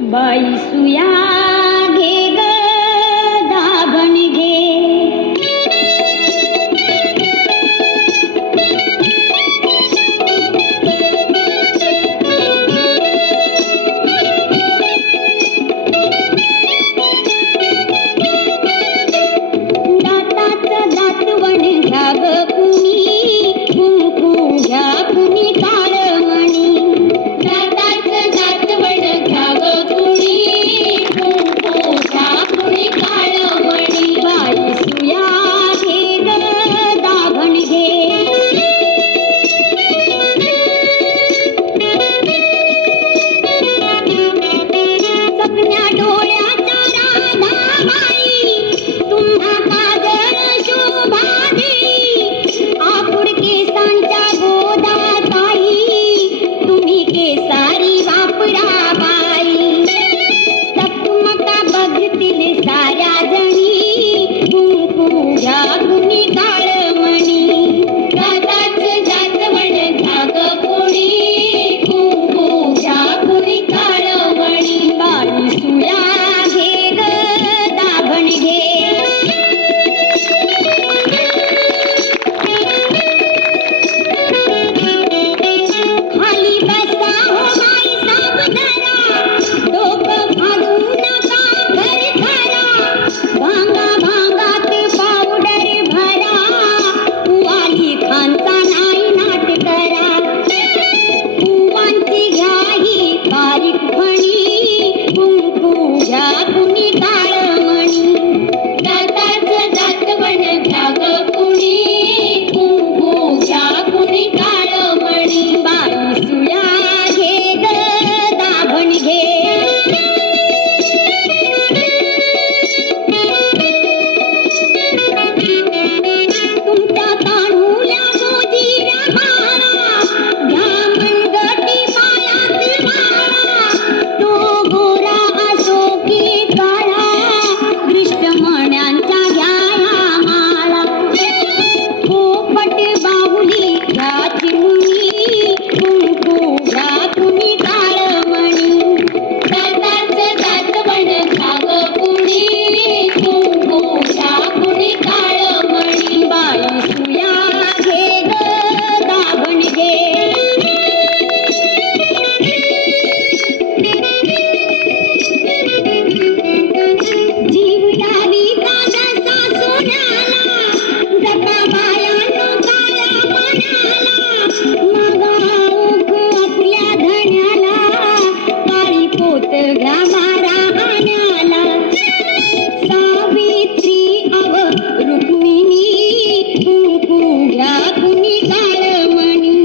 बाई सुया घे ग दाभण घे. दाताचं दातवण घ्या ग कुणी, कुंकू घ्या कुणी काळमणी. दाताचं दातवण घ्या ग कुणी, कुंकू घ्या कुणी काळमणी. बाई सुया घे ग दाभण घे. सपन्या डोळ्याच्या राधाबाई तुम्हा काजळ शोभा देई. आकुड केसांच्या गोदाताई तुम्ही केसारी वापरा बाई. टकमका बघतील साऱ्या जणी, कुंकू घ्या कुणी काळमणी. दाताचं दातवण घ्या ग कुणी, कुंकू घ्या कुणी काळमणी. बाई सुया घे ग दाभण घे. खाली बसा हो बाई सावधारा, डोकं भागू नका खरखरा. भांगा भांगात पावडर भरा, वाली खानचा नाही नाट करा. फुवांची घ्या ही बारीक फणी, कुंकू घ्या कुणी काळमणी. दाताचं दातवण घ्या ग कुणी, कुंकू घ्या कुणी काळमणी. बाई सुया घे ग दाभण घे. तुमच्या तांडुल्या गोजीऱ्या माळा, घ्या मनगटी पायात माळा. तो गोरा असो की काळा, दृष्टमण्यांच्या घ्या ह्या माळा. पोपट बाहुली घ्या चिमुणी, कुंकू घ्या कुणी काळमणी. दाताचं दातवण घ्या ग कुणी, कुंकू घ्या कुणी काळमणी. बाई सुया घे ग दाभण घे. जीव लाविता जसा सोन्याला, जसा बायानो काळ्या मनाला. मागा ओघ आपल्या धण्याला, काळी पोत घ्या मारा हाण्याला. सावित्री अव रुक्मिणी, कुंकू घ्या कुणी काळमणी.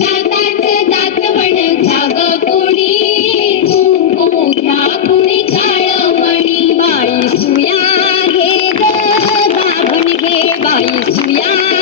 दाताचं दातवण घ्या ग कुणी, कुंकू घ्या कुणी काळमणी. बाई सुया घे ग दाभण घे. बाई सुया